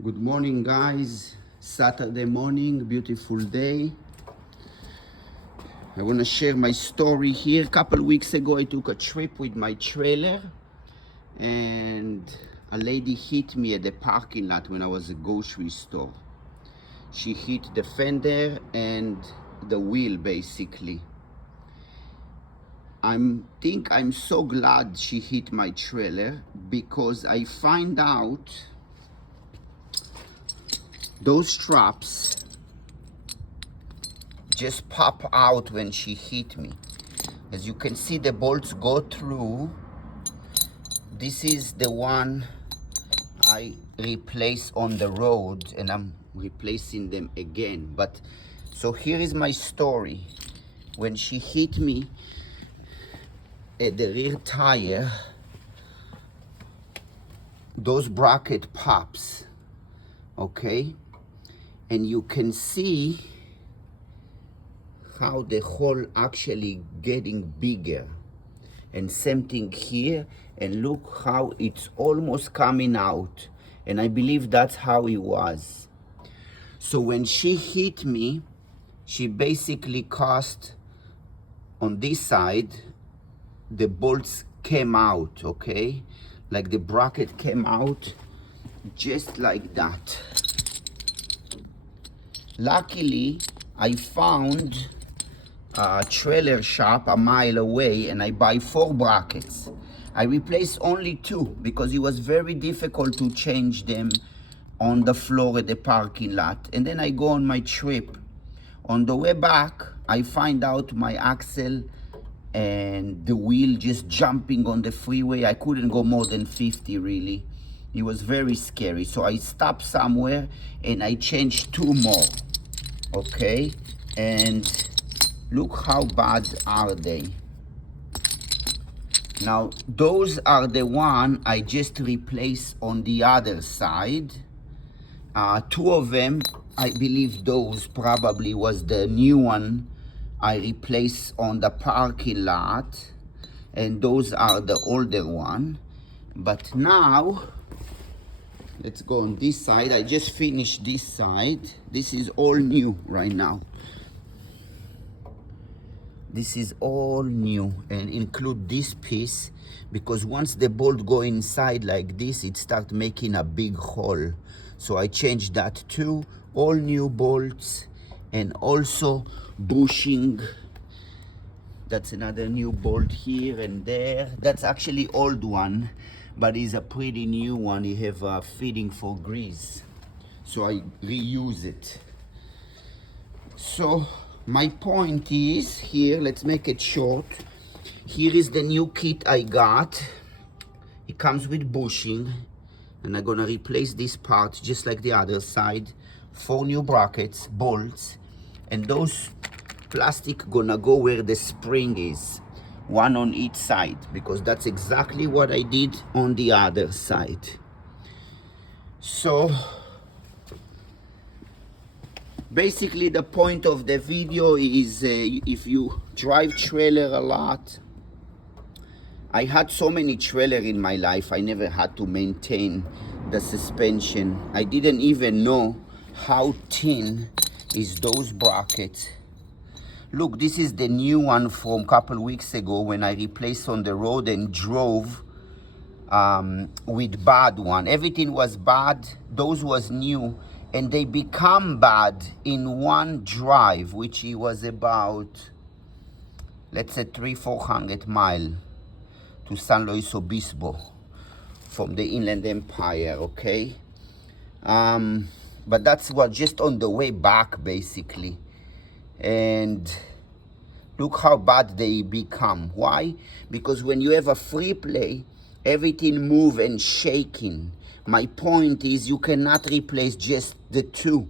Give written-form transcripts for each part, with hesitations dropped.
Good morning, guys. Saturday morning, beautiful day. I want to share my story here. A couple weeks ago, I took a trip with my trailer, and a lady hit me at the parking lot when I was at the grocery store. She hit the fender and the wheel, basically. I'm so glad she hit my trailer because I find out those straps just pop out when she hit me. As you can see, the bolts go through. This is the one I replaced on the road, and I'm replacing them again. But so here is my story. When she hit me at the rear tire, those bracket pops, okay? And you can see how the hole actually getting bigger. And same thing here, and look how it's almost coming out. And I believe that's how it was. So when she hit me, she basically caused on this side, the bolts came out, okay? Like the bracket came out just like that. Luckily, I found a trailer shop a mile away, and I buy 4 brackets. I replaced only 2 because it was very difficult to change them on the floor at the parking lot. And then I go on my trip. On the way back, I find out my axle and the wheel just jumping on the freeway. I couldn't go more than 50 really. It was very scary. So I stopped somewhere and I changed 2 more. Okay, and look how bad are they. Now those are the one I just replaced on the other side. 2 of them, I believe those probably was the new one I replaced on the parking lot, and those are the older one. But now let's go on this side. I just finished this side. This is all new right now. This is all new, and include this piece, because once the bolt go inside like this, it start making a big hole. So I changed that too. All new bolts, and also bushing. That's another new bolt here and there. That's actually old one, but it's a pretty new one. You have a fitting for grease, so I reuse it. So my point is here, let's make it short. Here is the new kit I got. It comes with bushing, and I'm gonna replace this part just like the other side. 4 new brackets, bolts, and those plastic gonna go where the spring is, 1 on each side, because that's exactly what I did on the other side. So basically the point of the video is if you drive trailer a lot, I had so many trailer in my life, I never had to maintain the suspension. I didn't even know how thin is those brackets. Look, this is the new one from a couple weeks ago when I replaced on the road and drove with bad one. Everything was bad, those was new, and they become bad in one drive, which it was about, let's say 300-400 miles to San Luis Obispo from the Inland Empire, okay? But that's what just on the way back basically. And look how bad they become. Why? Because when you have a free play, everything move and shaking. My point is you cannot replace just the 2.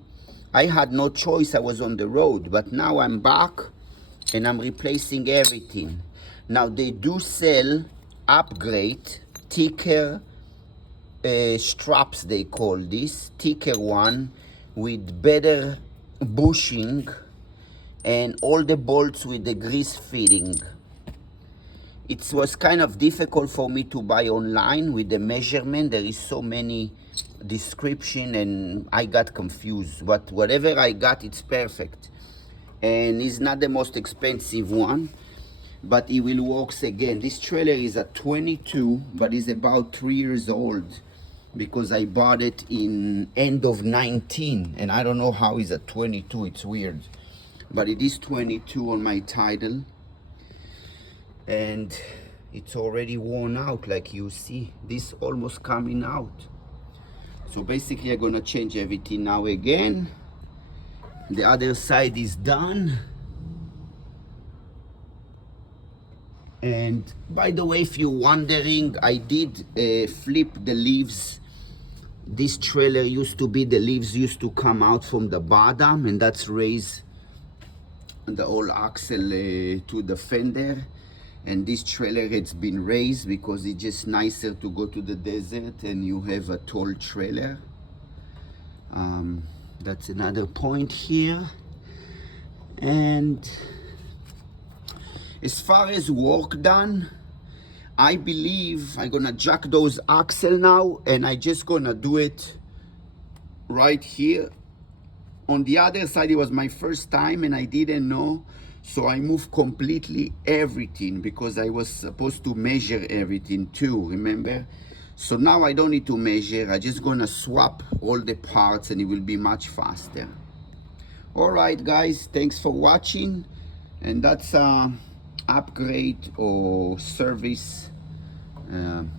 I had no choice, I was on the road, but now I'm back and I'm replacing everything. Now they do sell upgrade, thicker straps, they call this, thicker one with better bushing, and all the bolts with the grease fitting. it was kind of difficult for me to buy online with the measurement. There is so many description and I got confused, but whatever I got, it's perfect. And it's not the most expensive one, but it will work again. This trailer is a 22, but it's about 3 years old because I bought it in end of 19, and I don't know how it's a 22. It's weird, but it is 22 on my title, and it's already worn out. Like you see, this almost coming out. So basically I'm gonna change everything now again. The other side is done. And by the way, if you're wondering, I did flip the leaves. This trailer used to be, the leaves used to come out from the bottom, and that's raised the whole axle to the fender. And this trailer, it's been raised because it's just nicer to go to the desert and you have a tall trailer. That's another point here. And as far as work done, I believe I'm gonna jack those axle now, and I just gonna do it right here. On the other side, it was my first time and I didn't know, so I moved completely everything because I was supposed to measure everything too, remember? So now I don't need to measure, I just gonna swap all the parts and it will be much faster. All right guys, thanks for watching, and that's upgrade or service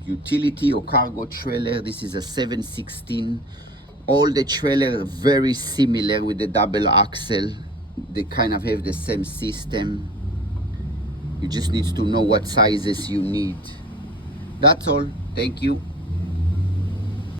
utility or cargo trailer. This is a 716. All the trailer very similar with the double axle. They kind of have the same system. You just need to know what sizes you need. That's all. Thank you.